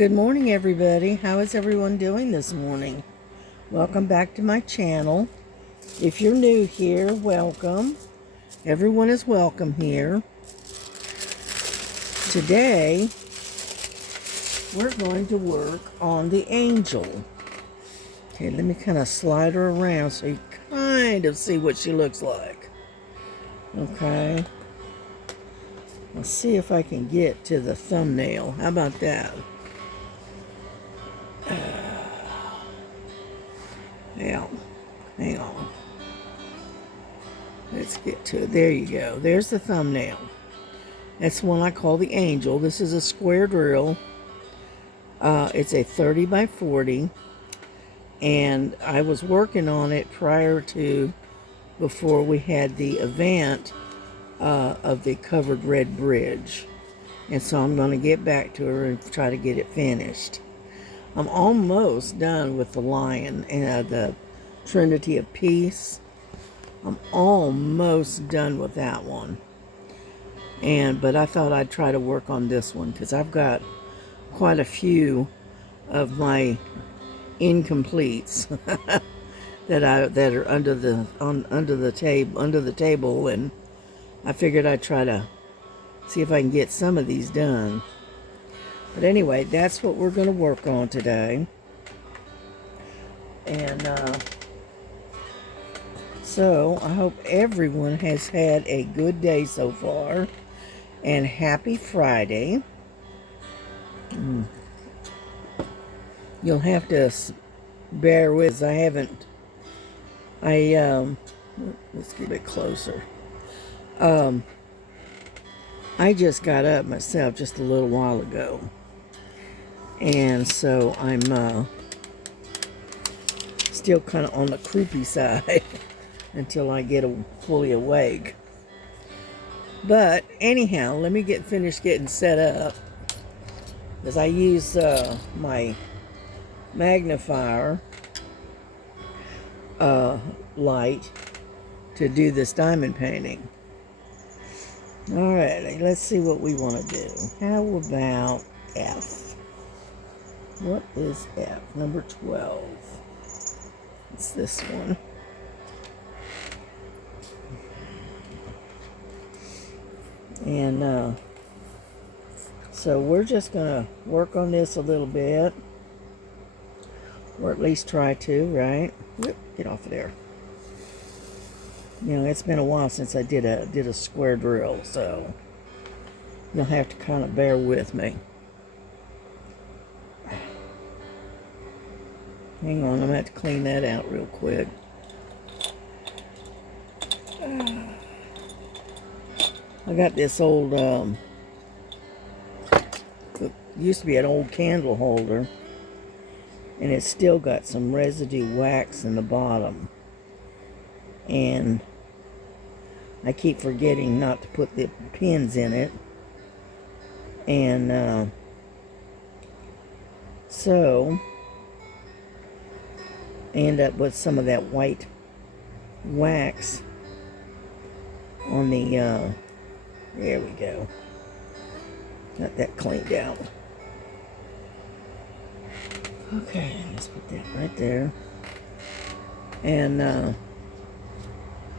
Good morning, everybody. How is everyone doing this morning? Welcome back to my channel. If you're new here, welcome. Everyone is welcome here. Today, we're going to work on the angel. Okay, let me kind of slide her around so you kind of see what she looks like. Okay. Let's see if I can get to the thumbnail. How about that? Now, hang on. Let's get to it. There you go. There's the thumbnail. That's one I call the angel. This is a square drill. It's a 30 by 40. And I was working on it before we had the event of the covered red bridge. And so I'm going to get back to her and try to get it finished. I'm almost done with the lion and the Trinity of Peace. I'm almost done with that one. But I thought I'd try to work on this one because I've got quite a few of my incompletes that are under the table, and I figured I'd try to see if I can get some of these done. But anyway, that's what we're going to work on today. And so I hope everyone has had a good day so far. And happy Friday. You'll have to bear with. Let's get a bit closer. I just got up myself just a little while ago. And so I'm still kind of on the croupy side until I get fully awake. But anyhow, let me finish getting set up. As I use my magnifier light to do this diamond painting. Alrighty, let's see what we want to do. How about F? What is F? Number 12. It's this one. And so we're just going to work on this a little bit. Or at least try to, right? Whoop, get off of there. You know, it's been a while since I did a square drill, so you'll have to kind of bear with me. Hang on, I'm going to have to clean that out real quick. I got this old, it used to be an old candle holder, and it's still got some residue wax in the bottom. And I keep forgetting not to put the pins in it. And so I end up with some of that white wax on the, there we go. Got that cleaned out. Okay, let's put that right there. And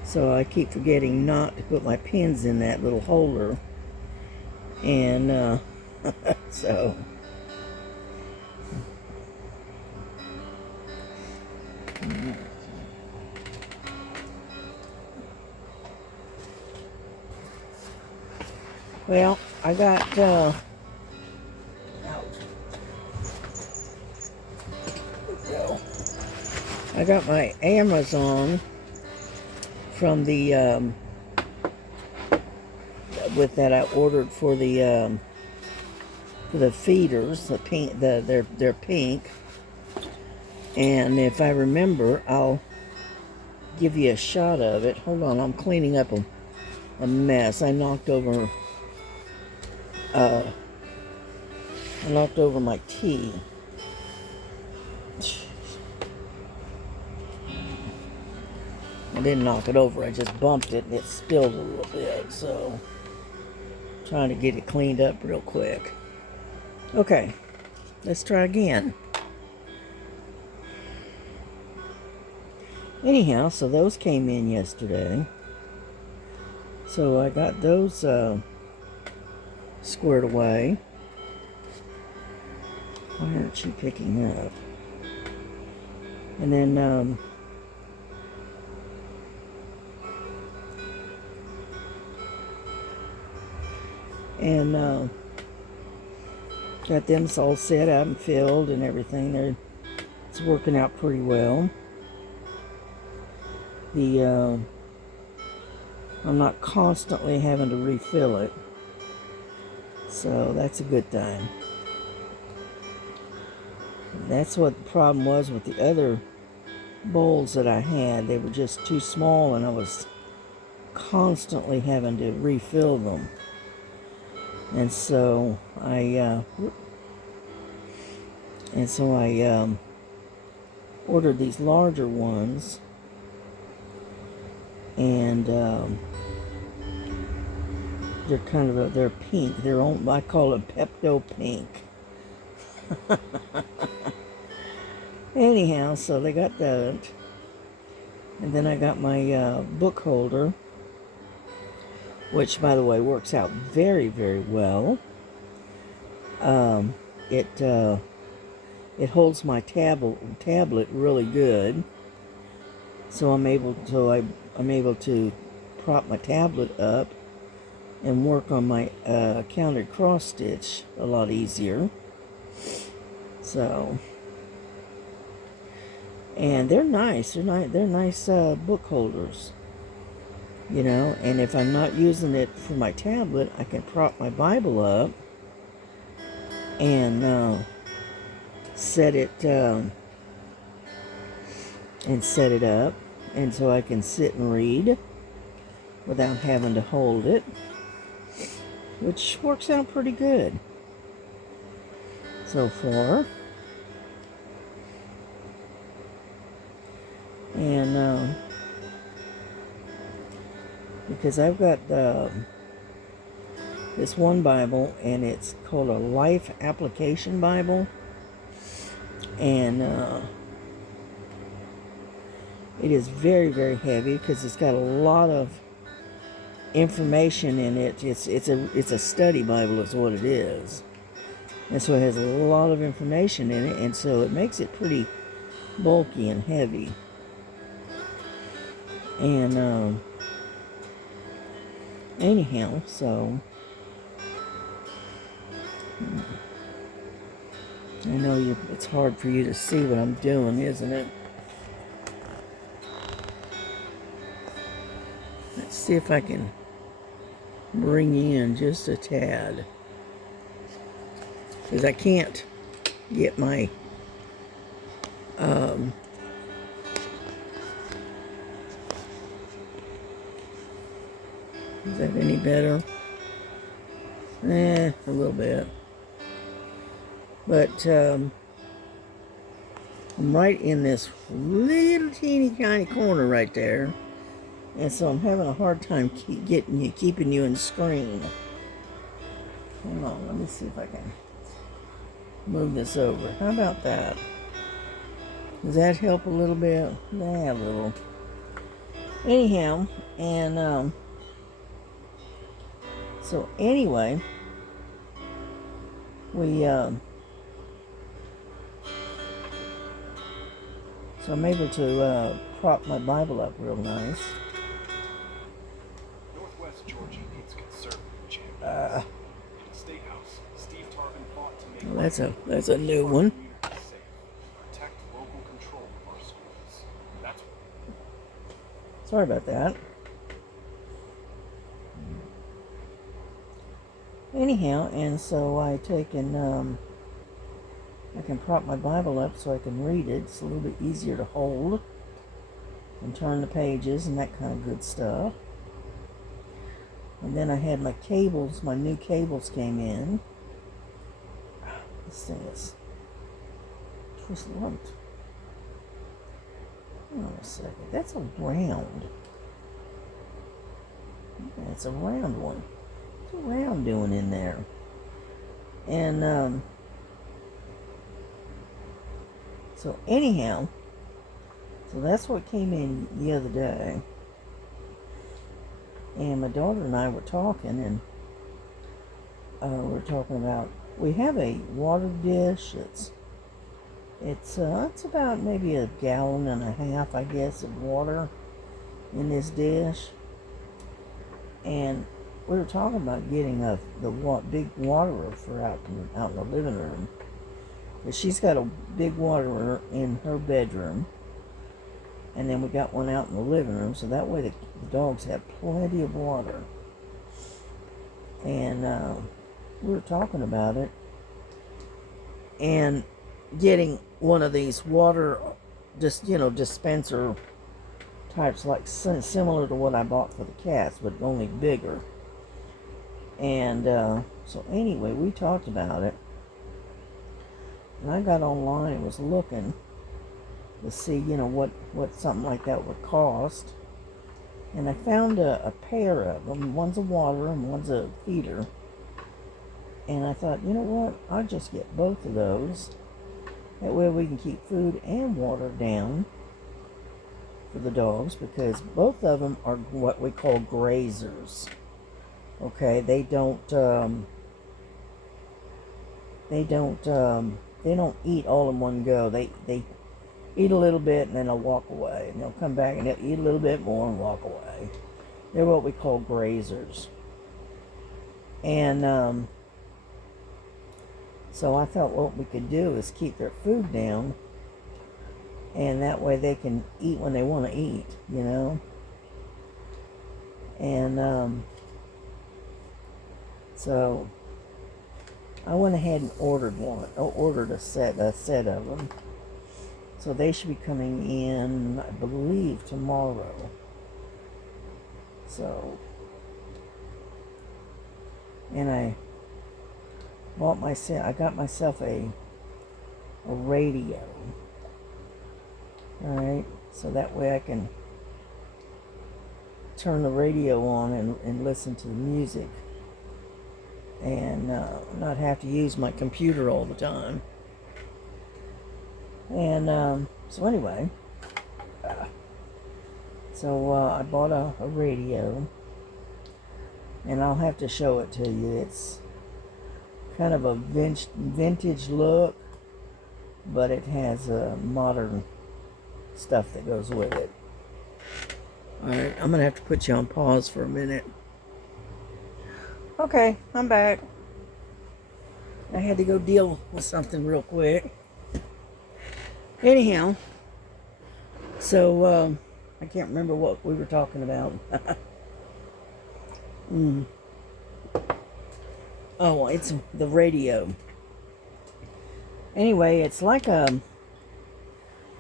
so I keep forgetting not to put my pins in that little holder. And so well, I got I got my Amazon from the with that I ordered for the feeders, the pink, they're pink. And if I remember, I'll give you a shot of it. Hold on, I'm cleaning up a mess. I knocked over my tea. I didn't knock it over, I just bumped it and it spilled a little bit, so trying to get it cleaned up real quick. Okay, let's try again. Anyhow, so those came in yesterday. So I got those squared away. Why aren't you picking up? And then got them all set up and filled and everything. It's working out pretty well. I'm not constantly having to refill it, so that's a good thing. That's what the problem was with the other bowls that I had. They were just too small, and I was constantly having to refill them. And so I ordered these larger ones, and they're pink. I call it Pepto Pink. Anyhow, so they got that, and then I got my book holder, which, by the way, works out very, very well. It holds my tablet really good, so I'm able to prop my tablet up and work on my counted cross stitch a lot easier. So, and they're nice. They're nice book holders. You know, and if I'm not using it for my tablet, I can prop my Bible up and set it up, and so I can sit and read without having to hold it, which works out pretty good so far. And because I've got this one Bible, and it's called a Life Application Bible, and it is very, very heavy because it's got a lot of information in it. It's a study Bible is what it is, and so it has a lot of information in it, and so it makes it pretty bulky and heavy. And anyhow, so I know it's hard for you to see what I'm doing, isn't it? Let's see if I can bring you in just a tad, because I can't get my is that any better? A little bit. But I'm right in this little teeny tiny corner right there, and so I'm having a hard time keeping you in screen. Hold on, let me see if I can move this over. How about that? Does that help a little bit? Yeah, a little. Anyhow, and so anyway, so I'm able to prop my Bible up real nice. Northwest Georgia needs conservative champions. In the State House, Steve Tarvin fought to make Well, that's a new one. protect local control of our schools. That's Sorry about that. Anyhow, and so I can prop my Bible up so I can read it. It's a little bit easier to hold and turn the pages and that kind of good stuff. And then I had my cables, my new cables came in. This thing is twist lumped. Hold on a second. That's a round. Yeah, it's a round one. What's a round doing in there? And So anyhow, so that's what came in the other day. And my daughter and I were talking, and we're talking about, we have a water dish. It's about maybe a gallon and a half, I guess, of water in this dish. And we were talking about getting the big waterer for out in the living room. But she's got a big waterer in her bedroom, and then we got one out in the living room, so that way the dogs have plenty of water. And we were talking about it, and getting one of these water, dispenser types, like similar to what I bought for the cats, but only bigger. And so anyway, we talked about it, and I got online and was looking to see, what something like that would cost. And I found a pair of them. One's a waterer and one's a feeder. And I thought, you know what? I'll just get both of those. That way we can keep food and water down for the dogs, because both of them are what we call grazers. Okay, they don't eat all in one go. They eat a little bit and then they'll walk away, and they'll come back and they'll eat a little bit more and walk away. They're what we call grazers. And so I thought what we could do is keep their food down, and that way they can eat when they want to eat, And so I went ahead and ordered a set of them. So they should be coming in, I believe, tomorrow. So, and I got myself a radio. Alright, so that way I can turn the radio on and listen to the music, and not have to use my computer all the time. And so anyway, I bought a radio, and I'll have to show it to you. It's kind of a vintage look, but it has modern stuff that goes with it. Alright, I'm gonna have to put you on pause for a minute. Okay, I'm back. I had to go deal with something real quick. Anyhow, so I can't remember what we were talking about. Oh, it's the radio. Anyway, it's like a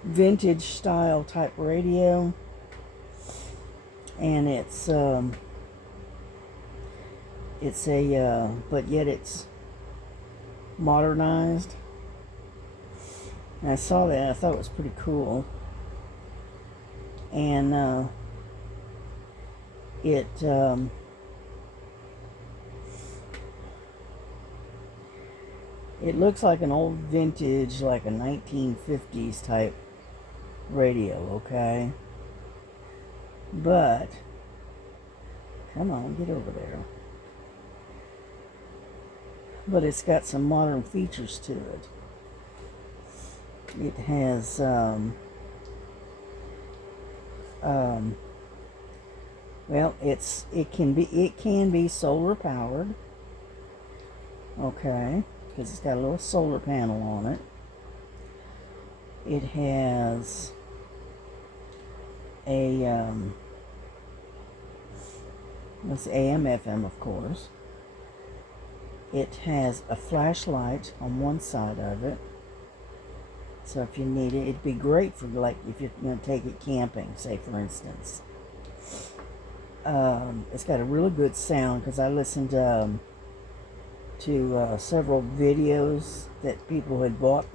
vintage style type radio, and it's but yet it's modernized. And I saw that, and I thought it was pretty cool. And it looks like an old vintage, like a 1950s type radio, okay? But, come on, get over there. But it's got some modern features to it. It has well, it can be solar powered, okay, because it's got a little solar panel on it. It has a it's AM FM, of course. It has a flashlight on one side of it, so if you need it, it'd be great for, like, if you're going to take it camping, say, for instance. It's got a really good sound, because I listened to several videos that people had bought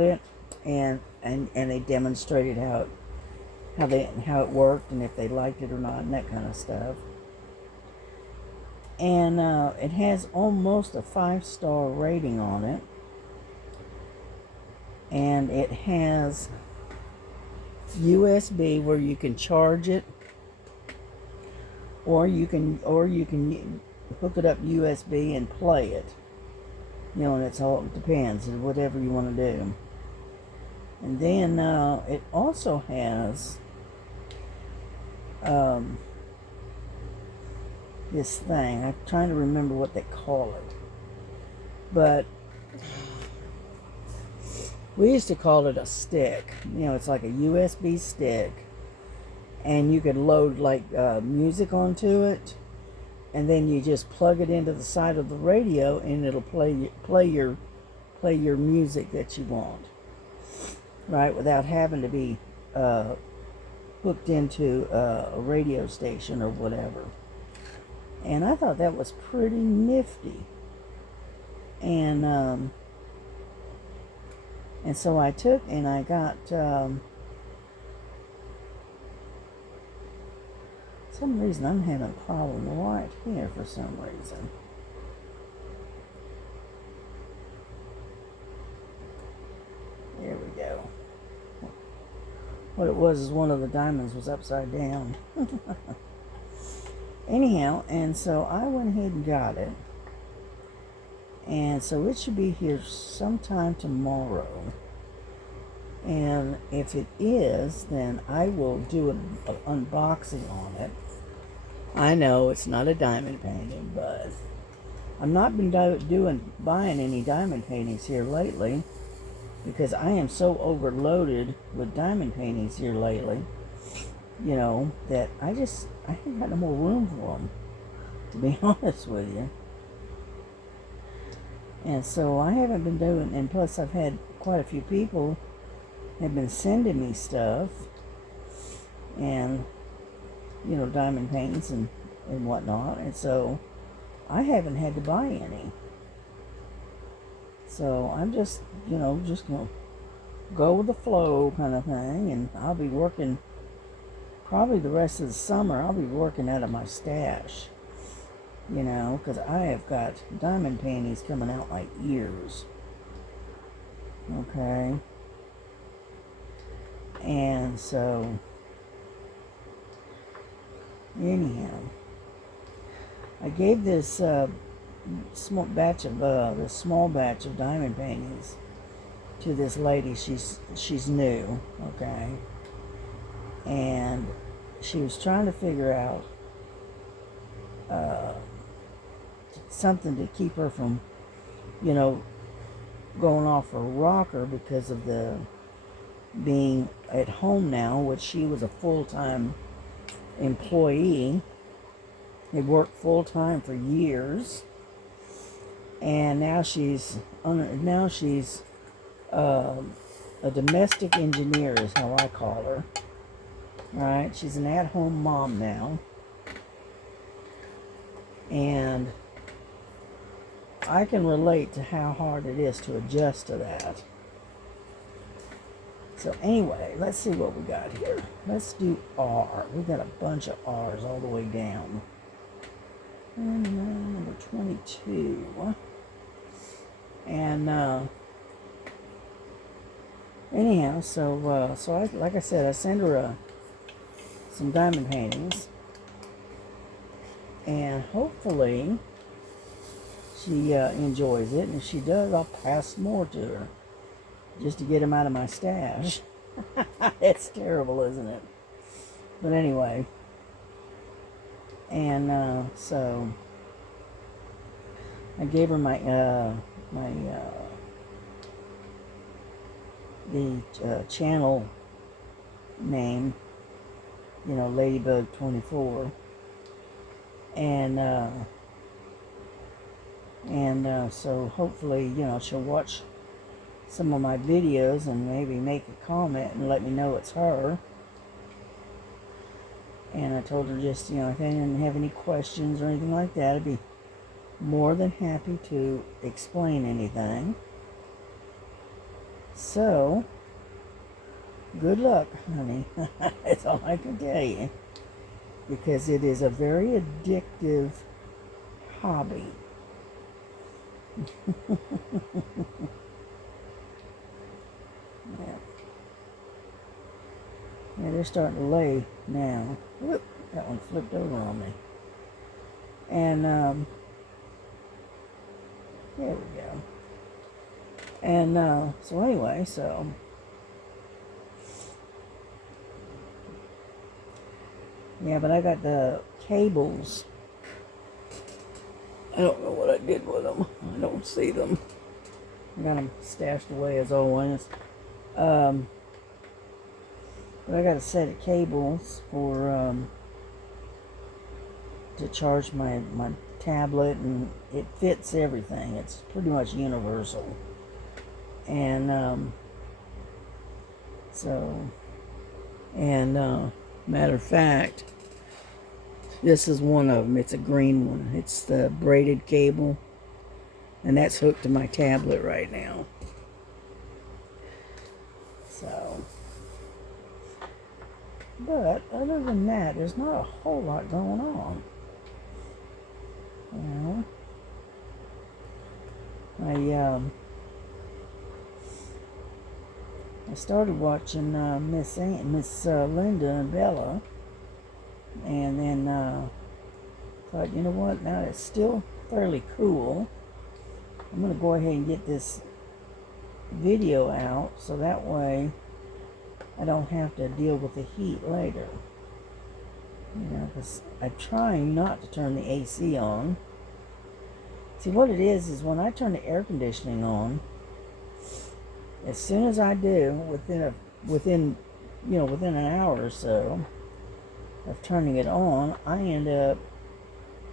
it, and they demonstrated how it worked, and if they liked it or not, and that kind of stuff. And it has almost a 5-star rating on it. and it has USB where you can charge it, or you can hook it up USB and play it. You know, and it depends, whatever you want to do. And then it also has this thing. I'm trying to remember what they call it, but we used to call it a stick. You know, it's like a USB stick, and you could load like music onto it, and then you just plug it into the side of the radio, and it'll play your music that you want, right? Without having to be hooked into a radio station or whatever. And I thought that was pretty nifty. And so I took and I got some reason I'm having a problem right here for some reason. There we go. What it was is one of the diamonds was upside down. Anyhow, and so I went ahead and got it. And so it should be here sometime tomorrow. And if it is, then I will do an unboxing on it. I know it's not a diamond painting, but I've not been buying any diamond paintings here lately, because I am so overloaded with diamond paintings here lately, you know, that I haven't got no more room for them, to be honest with you. And so I haven't been doing, and plus I've had quite a few people have been sending me stuff, and, you know, diamond paintings and whatnot, and so I haven't had to buy any. So I'm just, you know, just going to go with the flow kind of thing, and I'll be working, probably the rest of the summer, I'll be working out of my stash, you know, because I have got diamond paintings coming out like ears. Okay. And so, anyhow, I gave this small batch of diamond paintings to this lady. She's new, okay, and she was trying to figure out something to keep her from, you know, going off her rocker because of the being at home now, which she was a full-time employee. Had worked full-time for years, and now she's a domestic engineer is how I call her. Right? She's an at-home mom now, and I can relate to how hard it is to adjust to that. So anyway, let's see what we got here. Let's do R. We got a bunch of R's all the way down. And number 22. And anyhow, so I, like I said, I send her some diamond paintings, and hopefully she enjoys it. And if she does, I'll pass more to her, just to get them out of my stash. It's terrible, isn't it? But anyway, and so I gave her the channel name, you know, Ladybug 24, and so hopefully, you know, she'll watch some of my videos and maybe make a comment and let me know it's her. And I told her just, you know, if I didn't have any questions or anything like that, I'd be more than happy to explain anything. So, good luck, honey. That's all I can tell you. Because it is a very addictive hobby. Yeah, they're starting to lay now. Whoop, that one flipped over on me. And, there we go. And, so anyway, so. Yeah, but I got the cables. I don't know what I did with them. I don't see them. I got them stashed away as always. But I got a set of cables for, to charge my tablet, and it fits everything. It's pretty much universal. And, matter of fact, this is one of them. It's a green one. It's the braided cable, and that's hooked to my tablet right now. So, but other than that, there's not a whole lot going on. You know, I started watching Miss Linda and Bella, and then thought, you know what? Now it's still fairly cool. I'm gonna go ahead and get this video out, so that way I don't have to deal with the heat later. You know, because I'm trying not to turn the AC on. See, what it is when I turn the air conditioning on, as soon as I do, within an hour or so of turning it on, I end up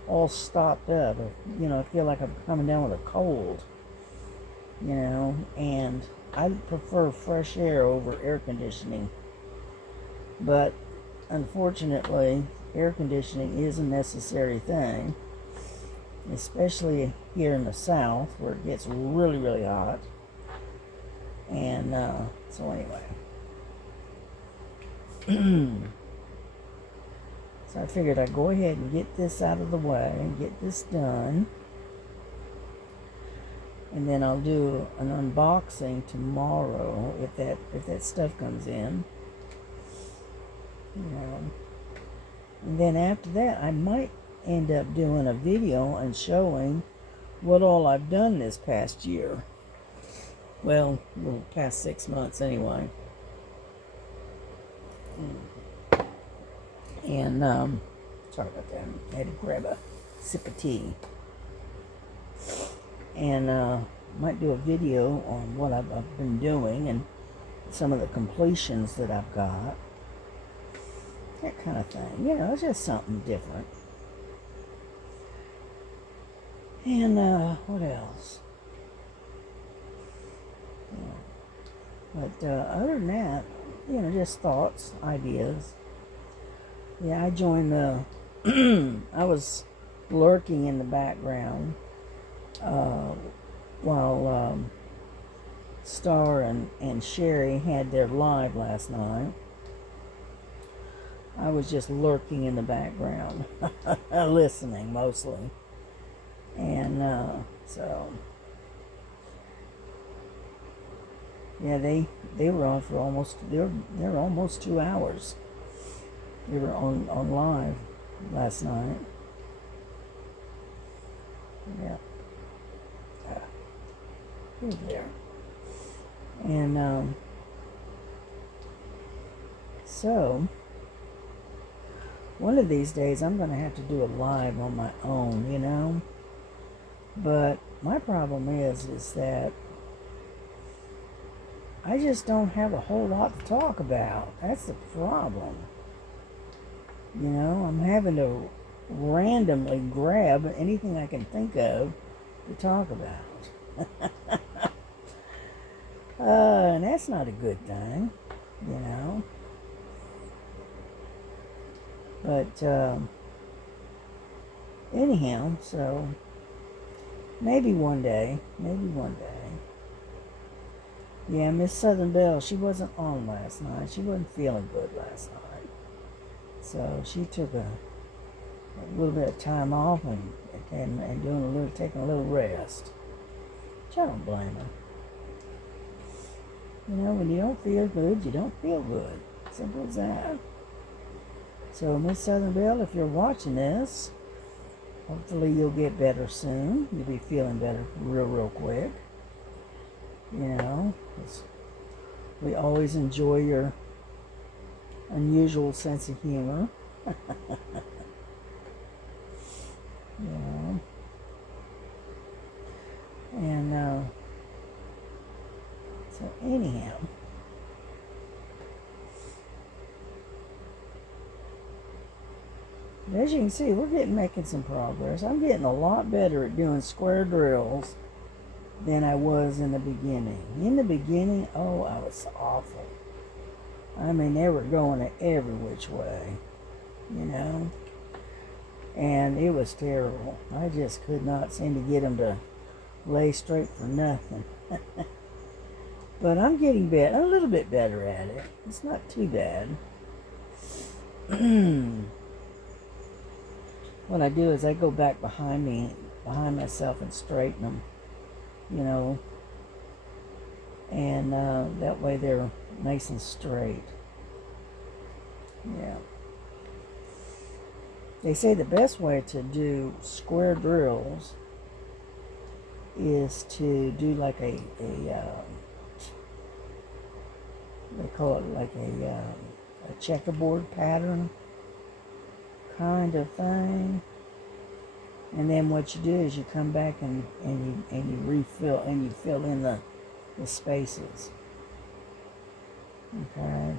all stopped up. You know, I feel like I'm coming down with a cold. You know, and I prefer fresh air over air conditioning. But unfortunately, air conditioning is a necessary thing, especially here in the South where it gets really, really hot. And so anyway, so I figured I'd go ahead and get this out of the way and get this done. And then I'll do an unboxing tomorrow if that stuff comes in. You know. And then after that, I might end up doing a video and showing what all I've done this past year. Well, the past 6 months anyway. And, sorry about that. I had to grab a sip of tea. And might do a video on what I've been doing and some of the completions that I've got. That kind of thing. You know, it's just something different. And what else? Yeah. But other than that, you know, just thoughts, ideas. Yeah, I joined the... I was lurking in the background while Star and Sherry had their live last night. I was just lurking in the background, listening mostly. And so, yeah, they were on for almost, they're almost 2 hours. They were on live last night. Yeah. There. And so one of these days I'm going to have to do a live on my own, you know. But my problem is that I just don't have a whole lot to talk about. That's the problem. You know, I'm having to randomly grab anything I can think of to talk about. And that's not a good thing, you know. But anyhow, so maybe one day. Yeah, Miss Southern Belle, she wasn't on last night. She wasn't feeling good last night. So she took a little bit of time off and taking a little rest. Which I don't blame her. You know, when you don't feel good, you don't feel good. Simple as that. So, Miss Southern Belle, if you're watching this, hopefully you'll get better soon. You'll be feeling better real quick. You know, 'cause we always enjoy your unusual sense of humor. You know. And so anyhow, but as you can see, we're making some progress. I'm getting a lot better at doing square drills than I was in the beginning. In the beginning, oh, I was awful. I mean, they were going every which way, you know, and it was terrible. I just could not seem to get them to lay straight for nothing. But I'm getting a little bit better at it. It's not too bad. What I do is I go back behind myself and straighten them, you know, and that way they're nice and straight. Yeah. They say the best way to do square drills is to do like they call it like a checkerboard pattern kind of thing. And then what you do is you come back and you refill and you fill in the spaces. Okay.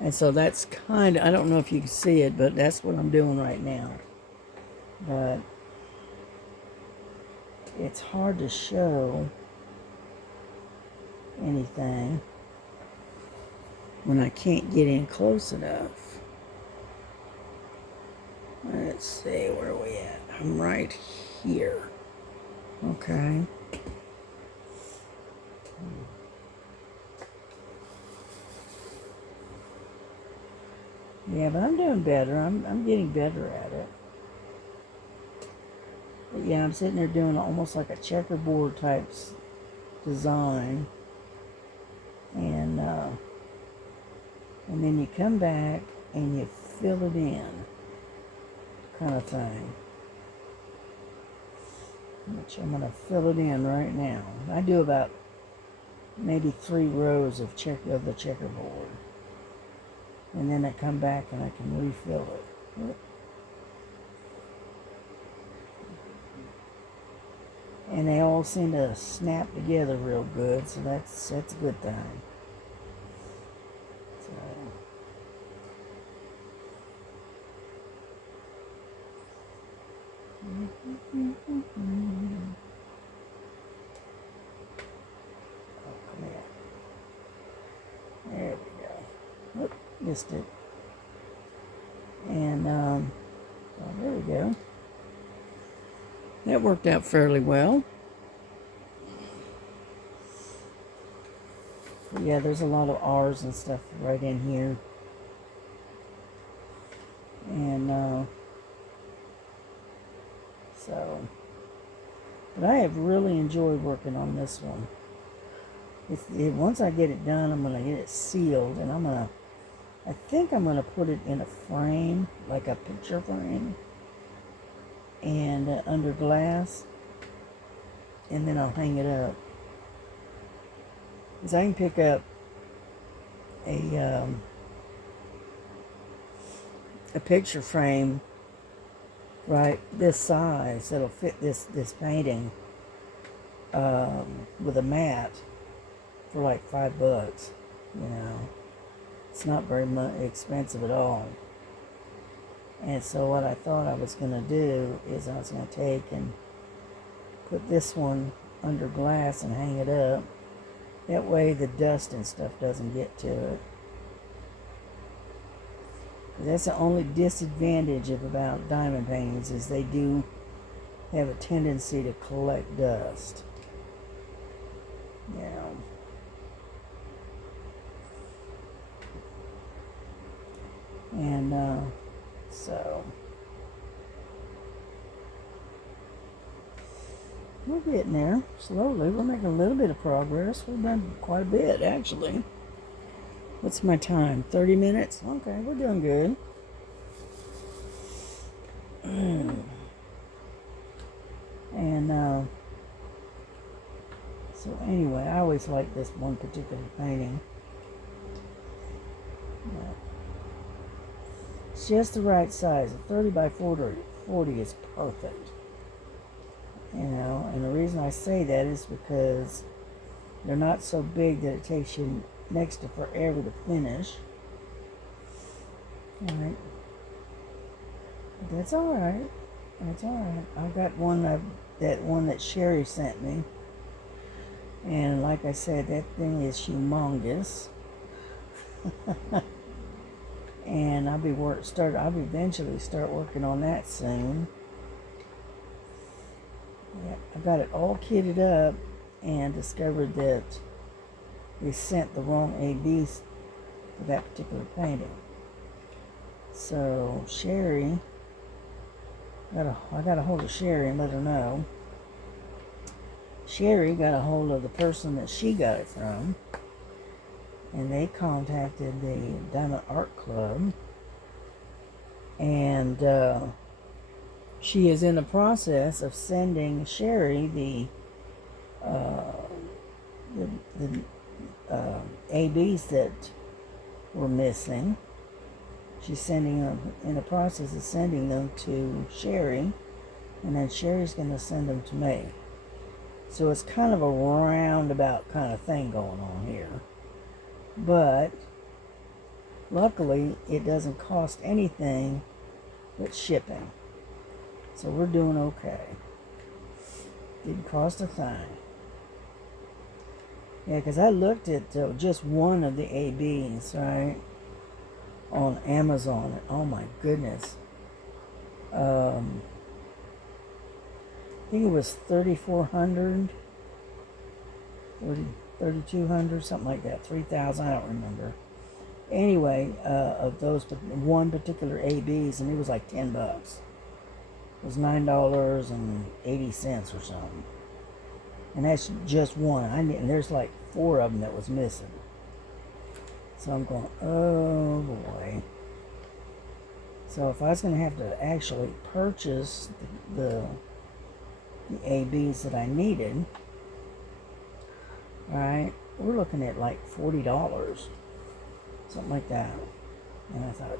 And so that's kind of, I don't know if you can see it, but that's what I'm doing right now. But it's hard to show anything when I can't get in close enough. Let's see, where are we at? I'm right here. Okay. Yeah, but I'm doing better. I'm getting better at it. But yeah, I'm sitting there doing almost like a checkerboard type design. And then you come back and you fill it in, kind of thing. Which I'm going to fill it in right now. I do about maybe 3 rows of the checkerboard. And then I come back and I can refill it. And they all seem to snap together real good, so that's a good thing. So, oh, come here. There we go. Oop, missed it. And oh, there we go. That worked out fairly well. But yeah, there's a lot of R's and stuff right in here. And so, but I have really enjoyed working on this one. Once I get it done, I'm going to get it sealed, and I think I'm going to put it in a frame, like a picture frame, and under glass, and then I'll hang it up. Because I can pick up a picture frame right this size that'll fit this painting with a mat for like $5. You know, it's not very expensive at all. And so what I thought I was going to do is I was going to take and put this one under glass and hang it up. That way the dust and stuff doesn't get to it. That's the only disadvantage about diamond paintings, is they do have a tendency to collect dust. Yeah. And so we're getting there slowly. We're making a little bit of progress. We've done quite a bit, actually. What's my time? 30 minutes? Okay, we're doing good. And so anyway, I always like this one particular painting. Yeah. It's just the right size. A 30 by 40 is perfect. You know, and the reason I say that is because they're not so big that it takes you next to forever to finish. Alright. That's alright. That's alright. I got that one that Sherry sent me. And like I said, that thing is humongous. And I'll eventually start working on that soon. Yeah, I got it all kitted up and discovered that they sent the wrong ABs for that particular painting. So Sherry, I got a hold of Sherry and let her know. Sherry got a hold of the person that she got it from, and they contacted the Diamond Art Club, and she is in the process of sending Sherry the ABs that were missing. She's sending them, in the process of sending them to Sherry, and then Sherry's going to send them to me. So it's kind of a roundabout kind of thing going on here. But luckily, it doesn't cost anything but shipping. So we're doing okay. Didn't cost a thing. Yeah, because I looked at just one of the ABs, right, on Amazon. And oh my goodness. I think it was 3,400, 3,200, something like that, 3,000, I don't remember. Anyway, of those one particular ABs, and it was like $10. It was $9.80 or something. And that's just one. And there's like 4 of them that was missing. So I'm going, oh boy. So if I was going to have to actually purchase the ABs that I needed, right, we're looking at like $40, something like that. And I thought,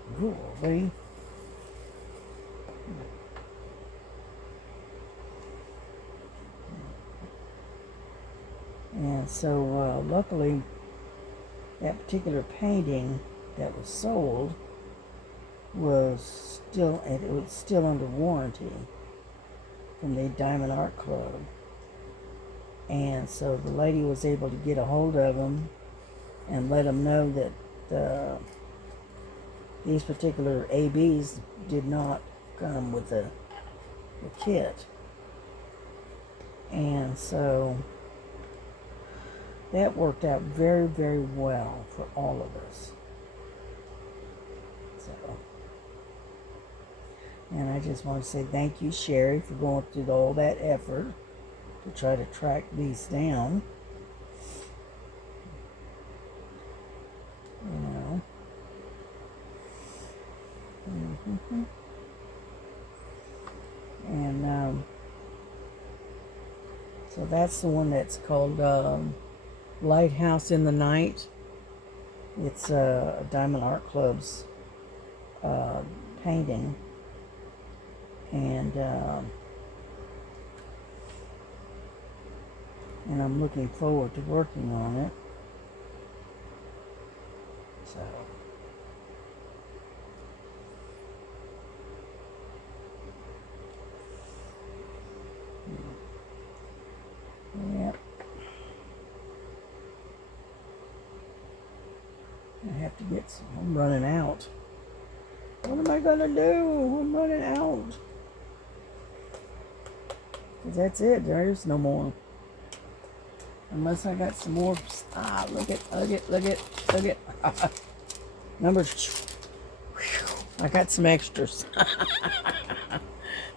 really? And so luckily, that particular painting that was sold was still under warranty from the Diamond Art Club. And so the lady was able to get a hold of them and let them know that these particular ABs did not come with the kit. And so that worked out very, very well for all of us. So, and I just want to say thank you, Sherry, for going through all that effort to try to track these down. You know. And so that's the one that's called Lighthouse in the Night. It's Diamond Art Club's painting, and I'm looking forward to working on it. So yep. I have to get some. I'm running out. What am I gonna do? I'm running out. 'Cause that's it. There is no more. Unless I got some more. Look at. Numbers. I got some extras.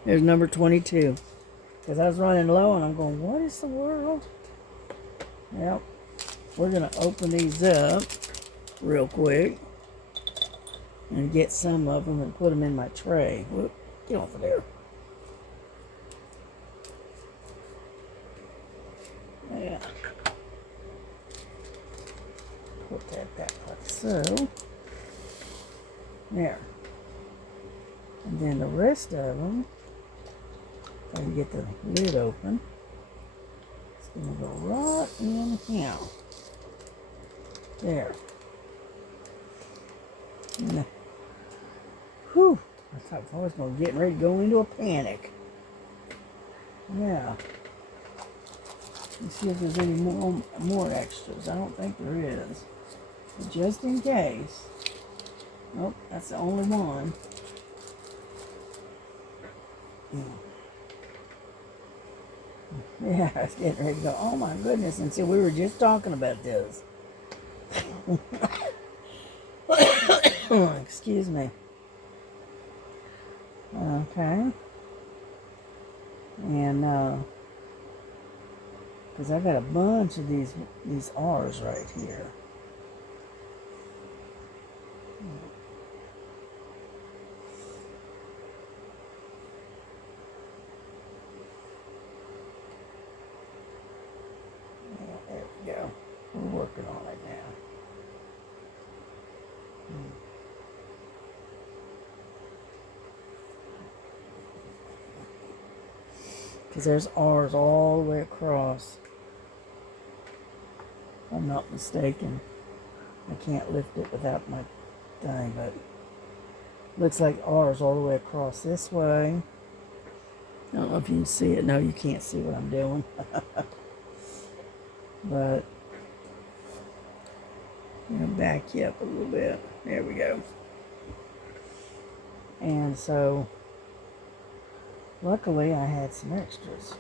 There's number 22. Because I was running low and I'm going, what is the world? Yep. We're going to open these up. real quick and get some of them and put them in my tray. Whoop, get off of there. Yeah. Put that back like so. There. And then the rest of them, if I can get the lid open, it's going to go right in here. There. And whew, I thought I was going to get ready to go into a panic. Yeah. Let's see if there's any more extras. I don't think there is. But just in case. Nope, that's the only one. Yeah, I was getting ready to go, oh my goodness, and see, we were just talking about this. Excuse me. Okay. And, because I got a bunch of these R's right here. There we go. We're working on it now. Because there's R's all the way across. If I'm not mistaken. I can't lift it without my thing, but looks like R's all the way across this way. I don't know if you can see it. No, you can't see what I'm doing. But I'm going to back you up a little bit. There we go. And so, luckily I had some extras.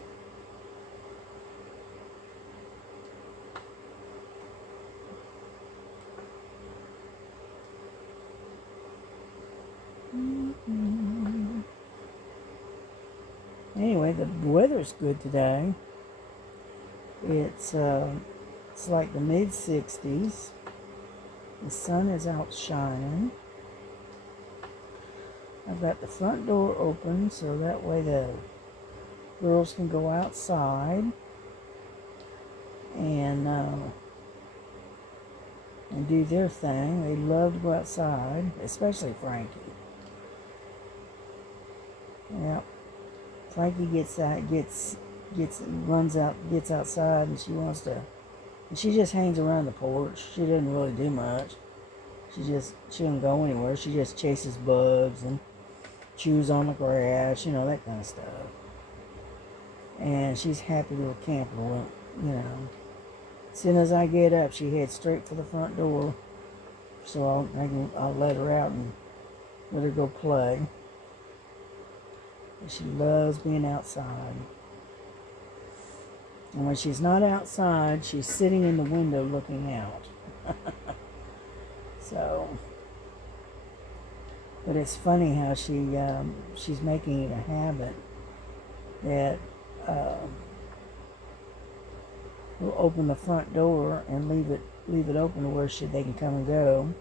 Anyway, the weather's good today. It's like the mid-60s. The sun is out shining. I've got the front door open so that way the girls can go outside and do their thing. They love to go outside, especially Frankie. Yep. Frankie gets outside and she just hangs around the porch. She doesn't really do much. She doesn't go anywhere. She just chases bugs and chews on the grass, that kind of stuff. And she's happy little camper, As soon as I get up, she heads straight for the front door. So I'll let her out and let her go play. She loves being outside. And when she's not outside, she's sitting in the window looking out. So, but it's funny how she's making it a habit that we'll open the front door and leave it open to where they can come and go.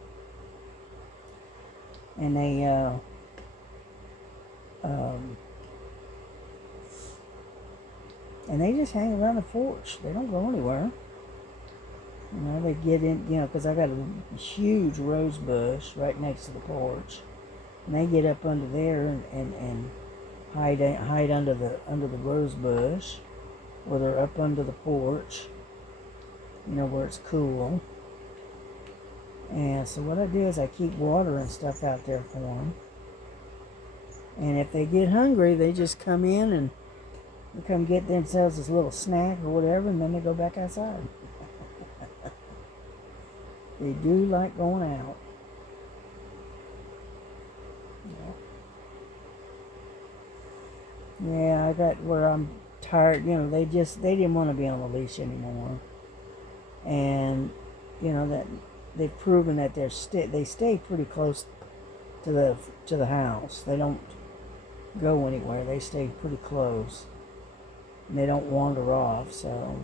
And they just hang around the porch. They don't go anywhere. They get in, because I got a huge rose bush right next to the porch. And they get up under there and hide under the rose bush. Or they're up under the porch, where it's cool. And so what I do is I keep water and stuff out there for them. And if they get hungry, they just come in and they come get themselves this little snack or whatever, and then they go back outside. They do like going out. Yeah, I got where I'm tired. They didn't want to be on the leash anymore. And, that they've proven that they stay pretty close to the house. They don't go anywhere. They stay pretty close. And they don't wander off, so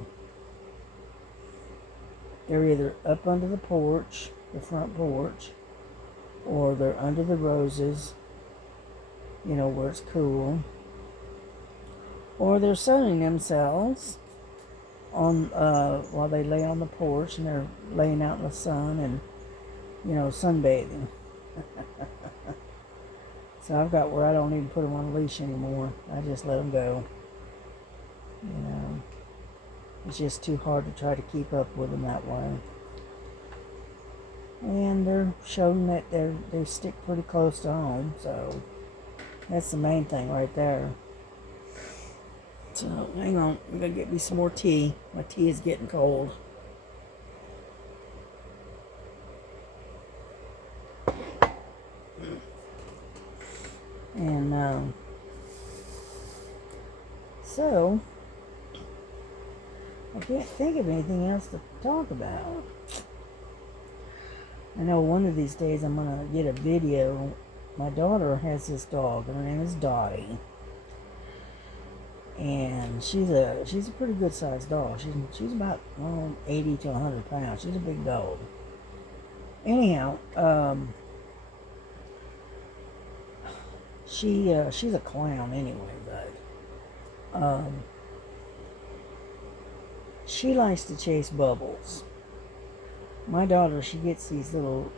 they're either up under the porch the front porch, or they're under the roses, where it's cool, or they're sunning themselves on while they lay on the porch and they're laying out in the sun and sunbathing. So I've got where I don't even put them on a leash anymore. I just let them go. It's just too hard to try to keep up with them that way. And they're showing that they stick pretty close to home, so that's the main thing right there. So hang on, I'm gonna get me some more tea. My tea is getting cold. And so I can't think of anything else to talk about. I know one of these days I'm gonna get a video. My daughter has this dog, and her name is Dottie. And she's a pretty good sized dog. She's about 80 to 100 pounds. She's a big dog. Anyhow, she's a clown anyway, but she likes to chase bubbles. My daughter, she gets these little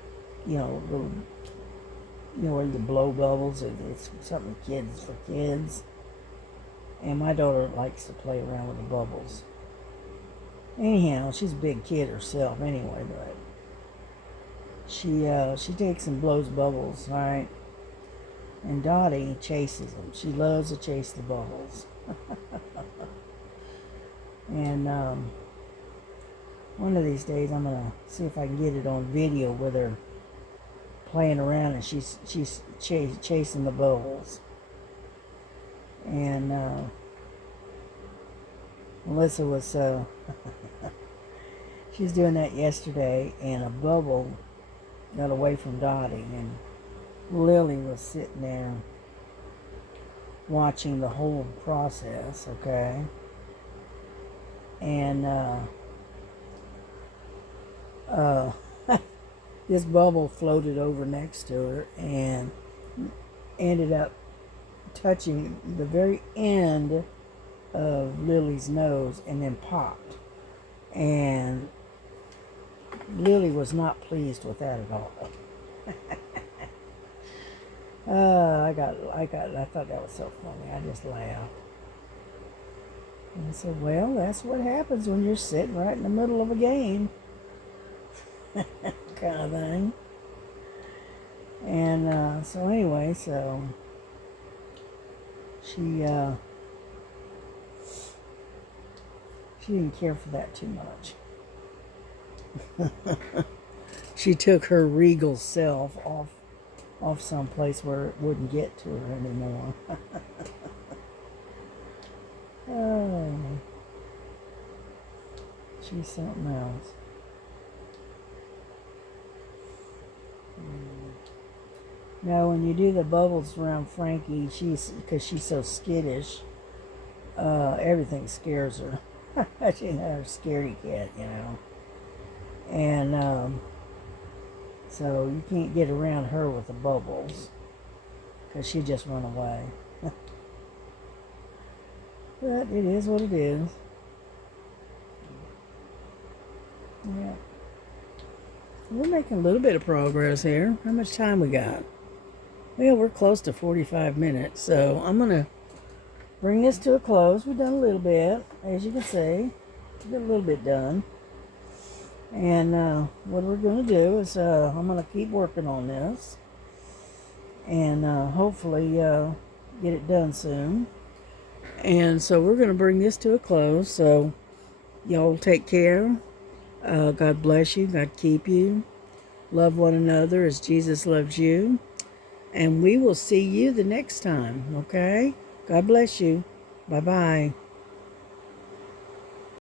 where you blow bubbles. It's something for kids. And my daughter likes to play around with the bubbles. Anyhow, she's a big kid herself anyway, but she takes and blows bubbles, right? And Dottie chases them. She loves to chase the bubbles. And one of these days I'm gonna see if I can get it on video with her playing around and she's chasing the bubbles. And Melissa was she was doing that yesterday, and a bubble got away from Dottie, and Lily was sitting there watching the whole process, okay? And this bubble floated over next to her and ended up touching the very end of Lily's nose and then popped. And Lily was not pleased with that at all. I thought that was so funny. I just laughed. And I said, well, that's what happens when you're sitting right in the middle of a game. Kind of thing. And so anyway, she didn't care for that too much. She took her regal self off someplace where it wouldn't get to her anymore. Oh, she's something else. Now, when you do the bubbles around Frankie, because she's so skittish, everything scares her. She's a scaredy cat, And so you can't get around her with the bubbles, because she just run away. But it is what it is. Yeah. We're making a little bit of progress here. How much time we got? Well, we're close to 45 minutes, so I'm going to bring this to a close. We've done a little bit, as you can see. We've got a little bit done. And what we're going to do is I'm going to keep working on this. And hopefully get it done soon. And so we're going to bring this to a close. So y'all take care. God bless you. God keep you. Love one another as Jesus loves you. And we will see you the next time, okay? God bless you. Bye-bye.